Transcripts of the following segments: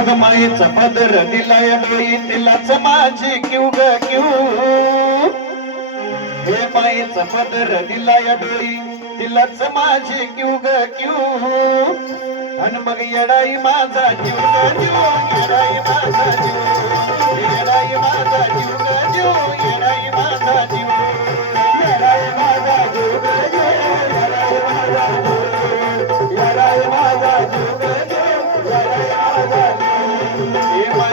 मग माईचा पदर दिलाय डोई तिलाच माझी किव ग किव हे माईचा पदर दिलाय डोई तिलाच माझी किव ग किव अन मग येडाई माझा किव ग जीव येडाई माझा जीव येडाई माझा जीव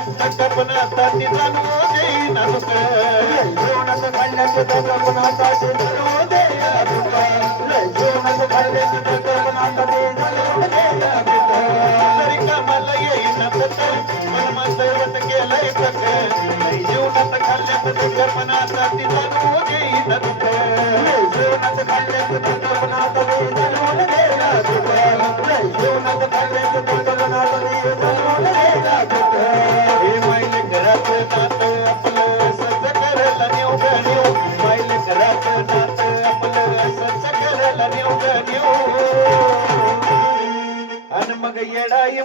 पण खाल्ल्याचं धक्का पण आता ते धरू दे जेवणाचं खाल्ल्याचं पण आता ते धरू दे तरी कामाला येईन मन दैवत पण आता तिचा देईन जेवणाचं खाल्ल्याचं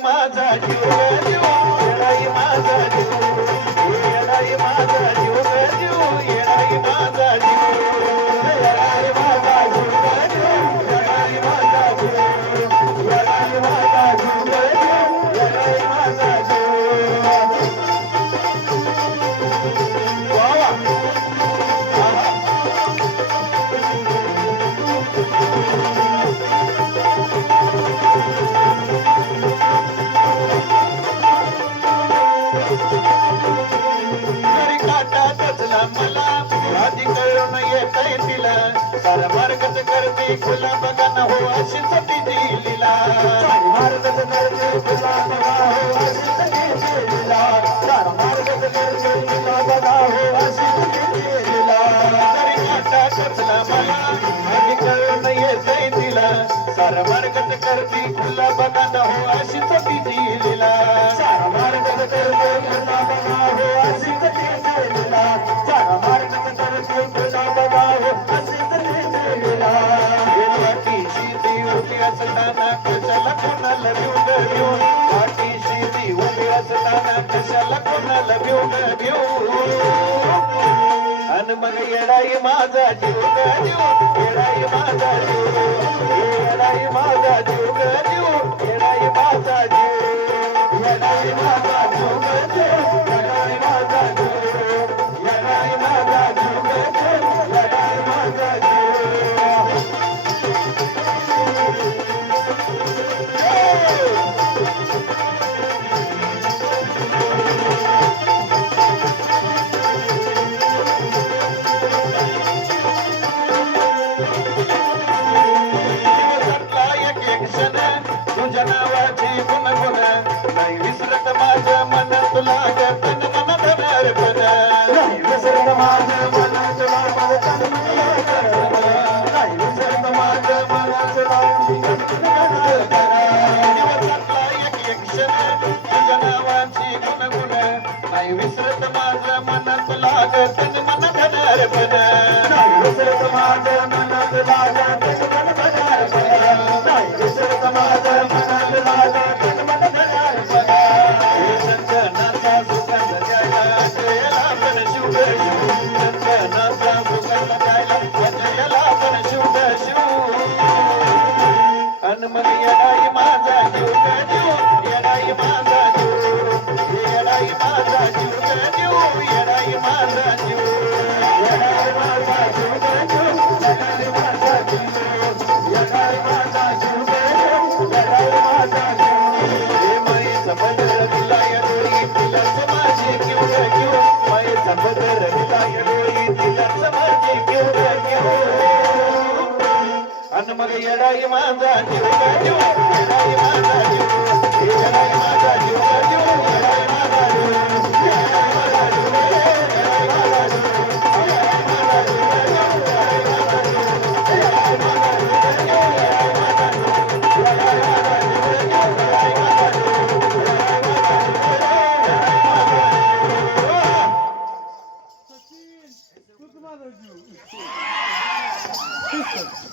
ಸಮಾಜ कळे तिला. सारा मार्गच करते खुला बघा ना हो अशी सती दिलीला. सारा करते खुला मग येडाई माझा जीव जीव. येडाई माझा जीव येडाई माझा जीव जीव. माझ्या Mother, you know you mind that you ঠিক